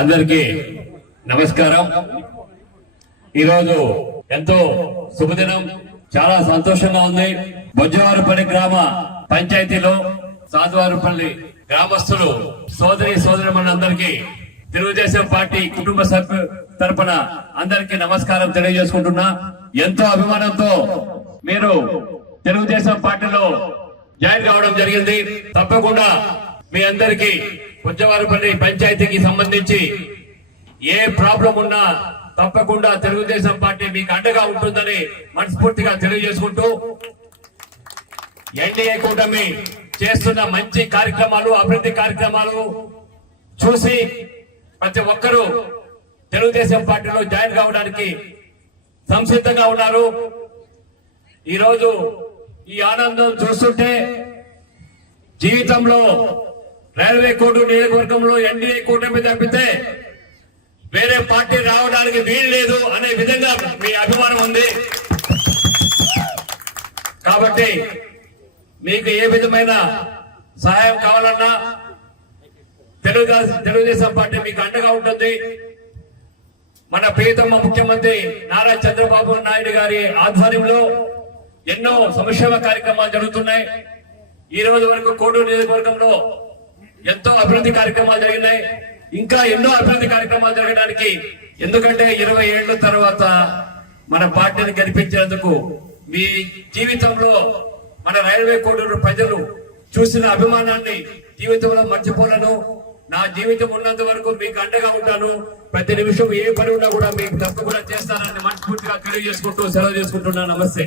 అందరికీ నమస్కారం. ఈరోజు ఎంతో శుభదినం, చాలా సంతోషంగా ఉంది. బొజ్జవారిపల్లి గ్రామ పంచాయతీలో సాధువారిపల్లి గ్రామస్తులు సోదరులందరికీ తెలుగుదేశం పార్టీ కుటుంబ సభ్యు తరపున అందరికీ నమస్కారం తెలియజేసుకుంటున్నా. ఎంతో అభిమానంతో మీరు తెలుగుదేశం పార్టీలో జాయిన్ కావడం జరిగింది. తప్పకుండా మీ అందరికీ బొజ్జవారిపల్లి పంచాయతీకి సంబంధించి ఏ ప్రాబ్లం ఉన్నా తప్పకుండా తెలుగుదేశం పార్టీ మీకు అండగా ఉంటుందని మనస్ఫూర్తిగా తెలియజేసుకుంటూ, ఎన్డీఏ కూటమి చేస్తున్న మంచి కార్యక్రమాలు, అభివృద్ధి కార్యక్రమాలు చూసి ప్రతి ఒక్కరూ తెలుగుదేశం పార్టీలో జాయిన్ కావడానికి సంసిద్ధంగా ఉన్నారు. ఈరోజు ఈ ఆనందం చూస్తుంటే జీవితంలో రైల్వే కోర్టు నియోజకవర్గంలో ఎన్డీఏ కూటమి తప్పితే వేరే పార్టీ రావడానికి వీలు లేదు అనే విధంగా మీ అభిమానం ఉంది. కాబట్టి మీకు ఏ విధమైన సహాయం కావాలన్నా తెలుగుదేశం పార్టీ మీకు అండగా ఉంటుంది. మన ప్రియతమ ముఖ్యమంత్రి నారా చంద్రబాబు నాయుడు గారి ఆధ్వర్యంలో ఎన్నో సంక్షేమ కార్యక్రమాలు జరుగుతున్నాయి. ఈ రోజు వరకు కోడూరు నియోజకవర్గంలో ఎంతో అభివృద్ధి కార్యక్రమాలు జరిగినాయి. ఇంకా ఎన్నో అభివృద్ధి కార్యక్రమాలు జరగడానికి, ఎందుకంటే 20 ఏళ్ల తర్వాత మన పార్టీని గెలిపించేందుకు మీ జీవితంలో మన రైల్వే కోడూరు ప్రజలు చూసిన అభిమానాన్ని జీవితంలో మర్చిపోలేను. నా జీవితం ఉన్నంత వరకు మీకు అండగా ఉంటాను. ప్రతి నిమిషం ఏ పని ఉన్నా కూడా మీకు తప్పకుండా చేస్తానని మనస్ఫూర్తిగా తెలియజేసుకుంటూ సెలవు చేసుకుంటున్నాను. నమస్తే.